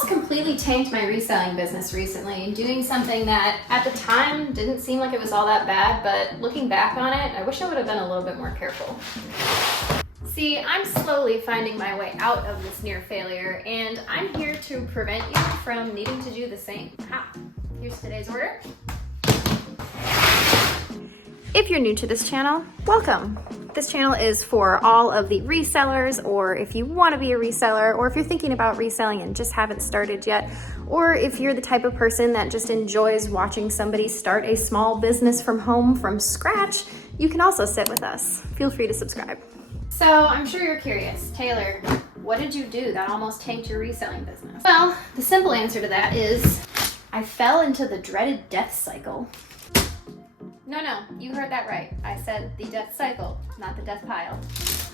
almost completely tanked my reselling business recently, doing something that at the time didn't seem like it was all that bad, but looking back on it, I wish I would have been a little bit more careful. See, I'm slowly finding my way out of this near failure, and I'm here to prevent you from needing to do the same. Here's today's order. If you're new to this channel, welcome. This channel is for all of the resellers, or if you want to be a reseller, or if you're thinking about reselling and just haven't started yet, or if you're the type of person that just enjoys watching somebody start a small business from home from scratch, you can also sit with us. Feel free to subscribe. So I'm sure you're curious, Taylor, what did you do that almost tanked your reselling business? Well, the simple answer to that is I fell into the dreaded death cycle. No, you heard that right. I said the death cycle, not the death pile.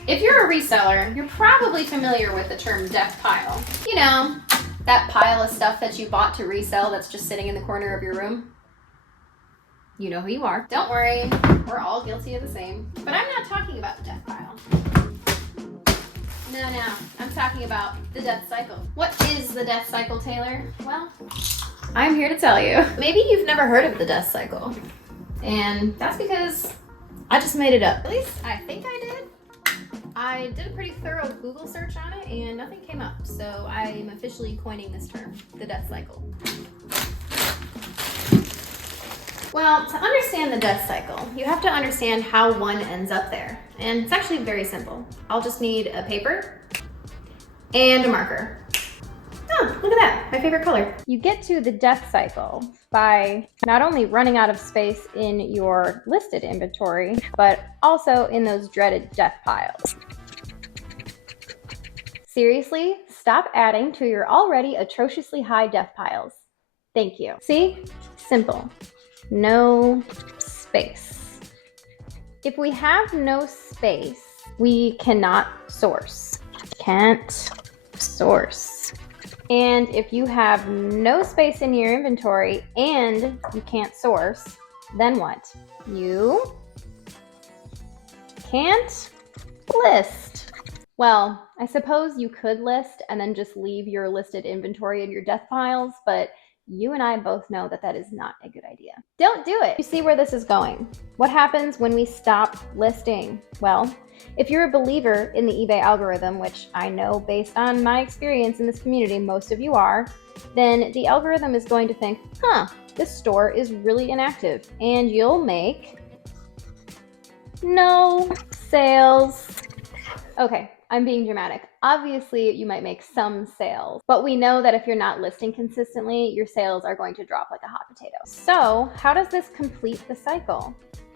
If you're a reseller, you're probably familiar with the term death pile. You know, that pile of stuff that you bought to resell that's just sitting in the corner of your room. You know who you are. Don't worry, we're all guilty of the same. But I'm not talking about the death pile. No, I'm talking about the death cycle. What is the death cycle, Taylor? Well, I'm here to tell you. Maybe you've never heard of the death cycle. And that's because I just made it up. At least I think I did. I did a pretty thorough Google search on it and nothing came up. So I'm officially coining this term, the death cycle. Well, to understand the death cycle, you have to understand how one ends up there. And it's actually very simple. I'll just need a paper and a marker. Oh, look at that, my favorite color. You get to the death cycle by not only running out of space in your listed inventory, but also in those dreaded death piles. Seriously, stop adding to your already atrociously high death piles. Thank you. See? Simple. No space. If we have no space, we cannot source. Can't source. And if you have no space in your inventory and you can't source, then what? You can't list. Well, I suppose you could list and then just leave your listed inventory in your death piles, but you and I both know that that is not a good idea. Don't do it. You see where this is going. What happens when we stop listing? Well, if you're a believer in the eBay algorithm, which I know based on my experience in this community, most of you are, then the algorithm is going to think, this store is really inactive, and you'll make no sales. Okay, I'm being dramatic. Obviously, you might make some sales, but we know that if you're not listing consistently, your sales are going to drop like a hot potato. So how does this complete the cycle?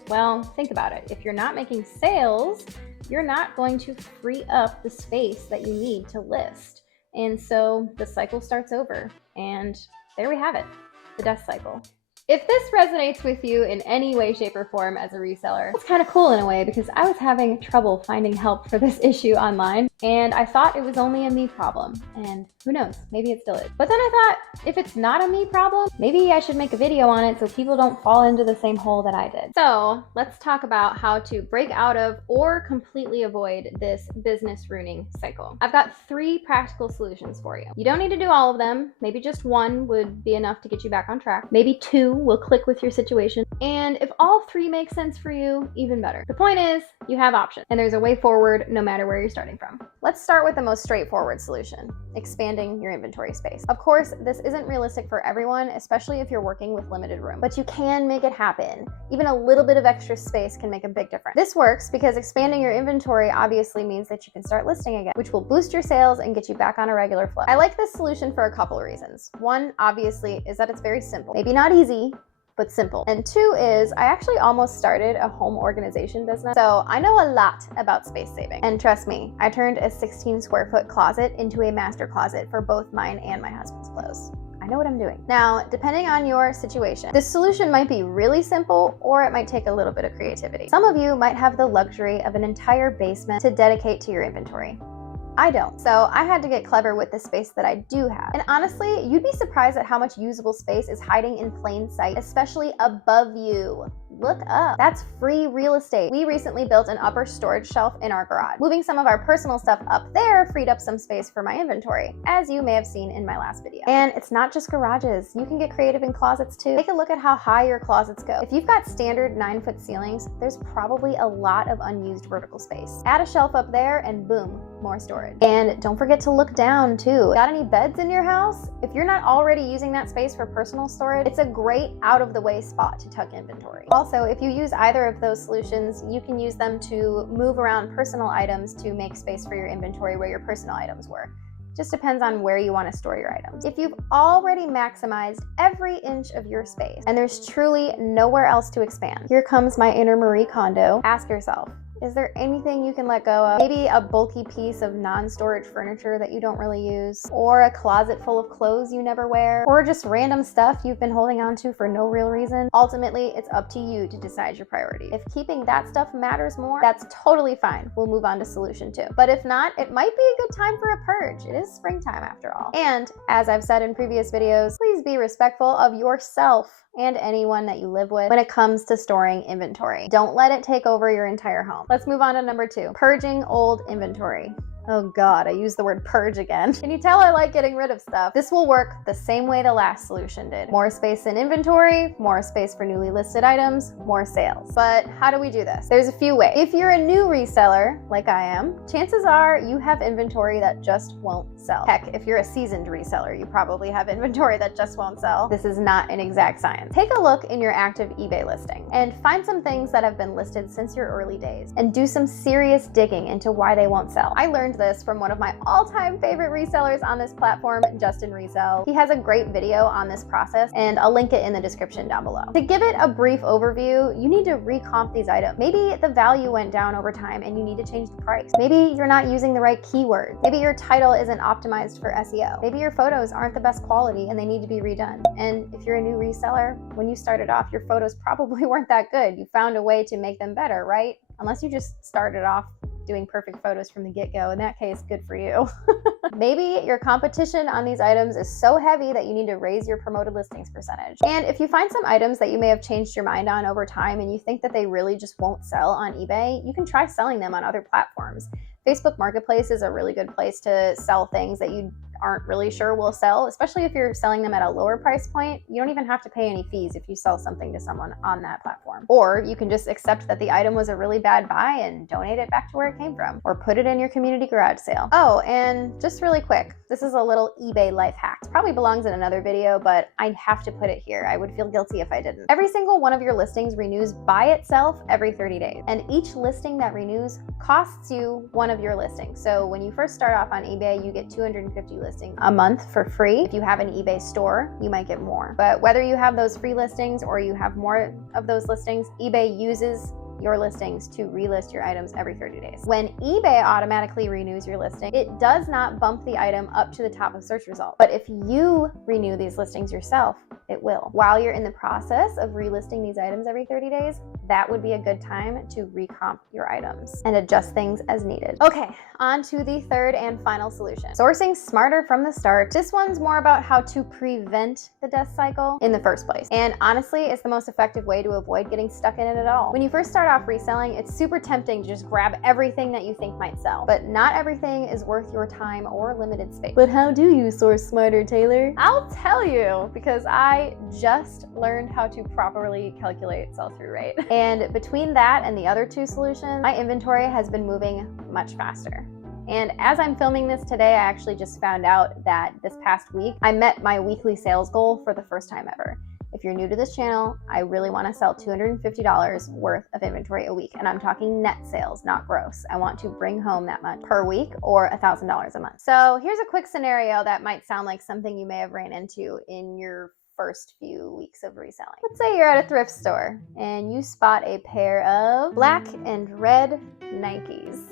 Well, think about it. If you're not making sales, you're not going to free up the space that you need to list. And so the cycle starts over. And there we have it, the death cycle. If this resonates with you in any way, shape, or form as a reseller, it's kind of cool in a way because I was having trouble finding help for this issue online, and I thought it was only a me problem, and who knows, maybe it still is. But then I thought, if it's not a me problem, maybe I should make a video on it so people don't fall into the same hole that I did. So let's talk about how to break out of or completely avoid this business ruining cycle. I've got 3 practical solutions for you. You don't need to do all of them. Maybe just 1 would be enough to get you back on track. Maybe 2 will click with your situation. And if all 3 make sense for you, even better. The point is, you have options, and there's a way forward no matter where you're starting from. Let's start with the most straightforward solution, expanding your inventory space. Of course, this isn't realistic for everyone, especially if you're working with limited room, but you can make it happen. Even a little bit of extra space can make a big difference. This works because expanding your inventory obviously means that you can start listing again, which will boost your sales and get you back on a regular flow. I like this solution for a couple of reasons. 1, obviously, is that it's very simple. Maybe not easy, but simple. And 2 is I actually almost started a home organization business, so I know a lot about space saving. And trust me, I turned a 16 square foot closet into a master closet for both mine and my husband's clothes. I know what I'm doing. Now, depending on your situation, this solution might be really simple or it might take a little bit of creativity. Some of you might have the luxury of an entire basement to dedicate to your inventory. I don't. So I had to get clever with the space that I do have. And honestly, you'd be surprised at how much usable space is hiding in plain sight, especially above you. look up. That's free real estate. We recently built an upper storage shelf in our garage. Moving some of our personal stuff up there freed up some space for my inventory, as you may have seen in my last video. And it's not just garages. You can get creative in closets too. Take a look at how high your closets go. If you've got standard 9-foot ceilings, there's probably a lot of unused vertical space. Add a shelf up there and boom, more storage. And don't forget to look down too. Got any beds in your house? If you're not already using that space for personal storage, it's a great out of the way spot to tuck inventory. Also, if you use either of those solutions, you can use them to move around personal items to make space for your inventory where your personal items were. Just depends on where you want to store your items. If you've already maximized every inch of your space and there's truly nowhere else to expand, here comes my inner Marie Kondo. Ask yourself, is there anything you can let go of? Maybe a bulky piece of non-storage furniture that you don't really use, or a closet full of clothes you never wear, or just random stuff you've been holding on to for no real reason. Ultimately, it's up to you to decide your priority. If keeping that stuff matters more, that's totally fine. We'll move on to solution 2. But if not, it might be a good time for a purge. It is springtime after all. And as I've said in previous videos, please be respectful of yourself and anyone that you live with when it comes to storing inventory. Don't let it take over your entire home. Let's move on to number 2, purging old inventory. Oh God, I used the word purge again. Can you tell I like getting rid of stuff? This will work the same way the last solution did. More space in inventory, more space for newly listed items, more sales. But how do we do this? There's a few ways. If you're a new reseller, like I am, chances are you have inventory that just won't sell. Heck, if you're a seasoned reseller, you probably have inventory that just won't sell. This is not an exact science. Take a look in your active eBay listing and find some things that have been listed since your early days and do some serious digging into why they won't sell. I learned this from one of my all-time favorite resellers on this platform, Justin Resells. He has a great video on this process and I'll link it in the description down below. To give it a brief overview, you need to recomp these items. Maybe the value went down over time and you need to change the price. Maybe you're not using the right keywords. Maybe your title isn't optimized for SEO. Maybe your photos aren't the best quality and they need to be redone. And if you're a new reseller, when you started off, your photos probably weren't that good. You found a way to make them better, right? Unless you just started off doing perfect photos from the get-go. In that case, good for you. Maybe your competition on these items is so heavy that you need to raise your promoted listings percentage. And if you find some items that you may have changed your mind on over time and you think that they really just won't sell on eBay, you can try selling them on other platforms. Facebook Marketplace is a really good place to sell things that you aren't really sure will sell, especially if you're selling them at a lower price point. You don't even have to pay any fees if you sell something to someone on that platform. Or you can just accept that the item was a really bad buy and donate it back to where it came from, or put it in your community garage sale. Oh, and just really quick, this is a little eBay life hack. It probably belongs in another video, but I have to put it here. I would feel guilty if I didn't. Every single one of your listings renews by itself every 30 days. And each listing that renews costs you one of your listings. So when you first start off on eBay, you get 250 listings a month for free. If you have an eBay store, you might get more. But whether you have those free listings or you have more of those listings, eBay uses your listings to relist your items every 30 days. When eBay automatically renews your listing, it does not bump the item up to the top of search results. But if you renew these listings yourself, it will. While you're in the process of relisting these items every 30 days, that would be a good time to recomp your items and adjust things as needed. Okay, on to the third and final solution. Sourcing smarter from the start. This one's more about how to prevent the death cycle in the first place. And honestly, it's the most effective way to avoid getting stuck in it at all. When you first start off reselling, it's super tempting to just grab everything that you think might sell. But not everything is worth your time or limited space. But how do you source smarter, Taylor? I'll tell you, because I just learned how to properly calculate sell-through rate. And between that and the other two solutions, my inventory has been moving much faster. And as I'm filming this today, I actually just found out that this past week, I met my weekly sales goal for the first time ever. If you're new to this channel, I really want to sell $250 worth of inventory a week. And I'm talking net sales, not gross. I want to bring home that much per week or $1,000 a month. So here's a quick scenario that might sound like something you may have ran into in your first few weeks of reselling. Let's say you're at a thrift store and you spot a pair of black and red Nikes.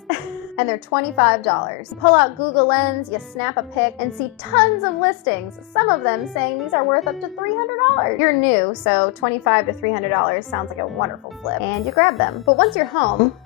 And they're $25. You pull out Google Lens, you snap a pic, and see tons of listings, some of them saying these are worth up to $300. You're new, so $25 to $300 sounds like a wonderful flip, and you grab them. But once you're home,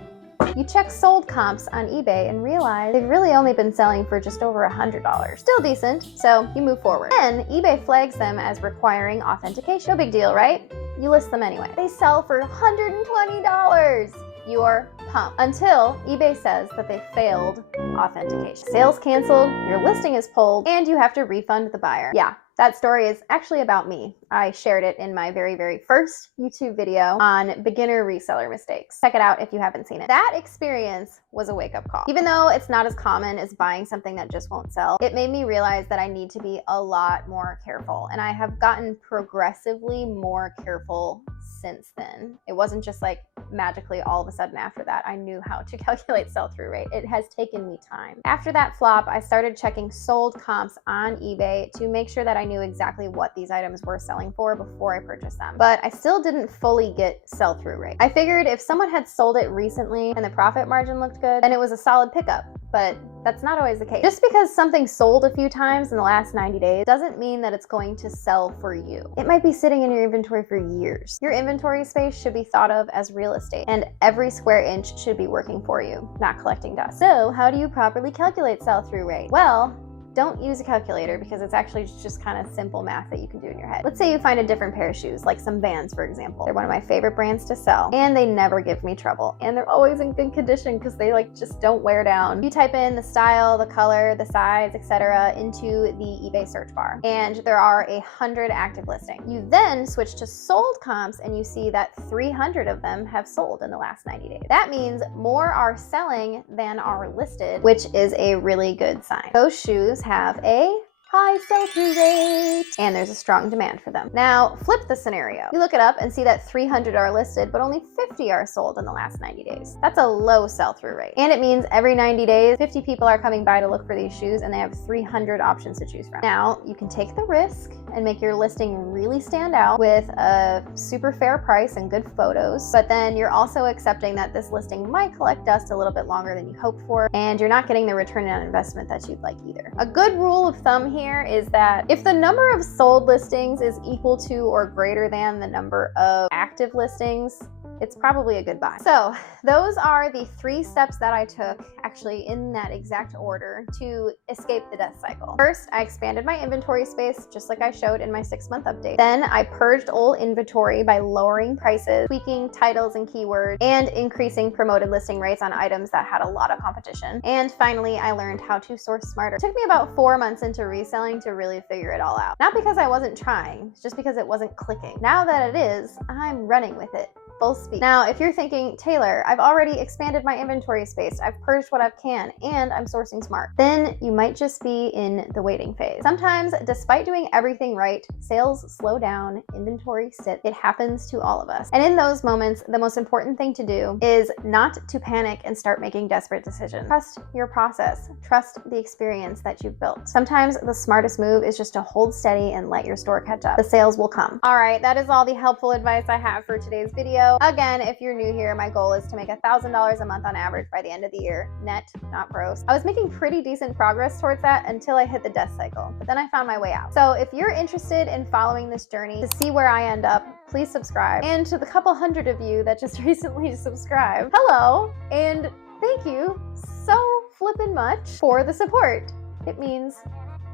you check sold comps on eBay and realize they've really only been selling for just over $100. Still decent, so you move forward. Then eBay flags them as requiring authentication. No big deal, right? you list them anyway. They sell for $120. You're pumped until eBay says that they failed authentication. Sales canceled, your listing is pulled, and you have to refund the buyer. Yeah, that story is actually about me. I shared it in my very, very first YouTube video on beginner reseller mistakes. Check it out if you haven't seen it. That experience was a wake-up call. Even though it's not as common as buying something that just won't sell, it made me realize that I need to be a lot more careful. And I have gotten progressively more careful since then. It wasn't just like magically all of a sudden after that I knew how to calculate sell-through rate. It has taken me time. After that flop, I started checking sold comps on eBay to make sure that I knew exactly what these items were selling for before I purchased them. But I still didn't fully get sell-through rate. I figured if someone had sold it recently and the profit margin looked good, then it was a solid pickup. But that's not always the case. Just because something sold a few times in the last 90 days doesn't mean that it's going to sell for you. It might be sitting in your inventory for years. Your inventory space should be thought of as real estate, and every square inch should be working for you, not collecting dust. So how do you properly calculate sell-through rate? Well, don't use a calculator because it's actually just kind of simple math that you can do in your head. Let's say you find a different pair of shoes, like some Vans, for example. They're one of my favorite brands to sell, and they never give me trouble. And they're always in good condition because they just don't wear down. You type in the style, the color, the size, etc. into the eBay search bar, and there are 100 active listings. You then switch to sold comps, and you see that 300 of them have sold in the last 90 days. That means more are selling than are listed, which is a really good sign. Those shoes have a high sell-through rate, and there's a strong demand for them. Now, flip the scenario. You look it up and see that 300 are listed, but only 50 are sold in the last 90 days. That's a low sell-through rate. And it means every 90 days, 50 people are coming by to look for these shoes, and they have 300 options to choose from. Now, you can take the risk and make your listing really stand out with a super fair price and good photos, but then you're also accepting that this listing might collect dust a little bit longer than you hoped for, and you're not getting the return on investment that you'd like either. A good rule of thumb here is that if the number of sold listings is equal to or greater than the number of active listings, it's probably a good buy. So those are the 3 steps that I took, actually in that exact order, to escape the death cycle. First, I expanded my inventory space, just like I showed in my 6-month update. Then I purged old inventory by lowering prices, tweaking titles and keywords, and increasing promoted listing rates on items that had a lot of competition. And finally, I learned how to source smarter. It took me about 4 months into reselling to really figure it all out. Not because I wasn't trying, just because it wasn't clicking. Now that it is, I'm running with it. Full speed. Now, if you're thinking, Taylor, I've already expanded my inventory space, I've purged what I can, and I'm sourcing smart, then you might just be in the waiting phase. Sometimes, despite doing everything right, sales slow down, inventory sit. It happens to all of us. And in those moments, the most important thing to do is not to panic and start making desperate decisions. Trust your process. Trust the experience that you've built. Sometimes the smartest move is just to hold steady and let your store catch up. The sales will come. All right, that is all the helpful advice I have for today's video. Again, if you're new here, my goal is to make $1,000 a month on average by the end of the year, net, not gross. I was making pretty decent progress towards that until I hit the death cycle, but then I found my way out. So if you're interested in following this journey to see where I end up, please subscribe. And to the couple hundred of you that just recently subscribed, hello, and thank you so flippin' much for the support. It means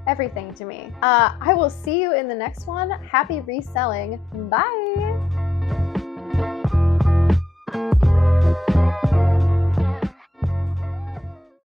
everything to me. I will see you in the next one. Happy reselling. Bye.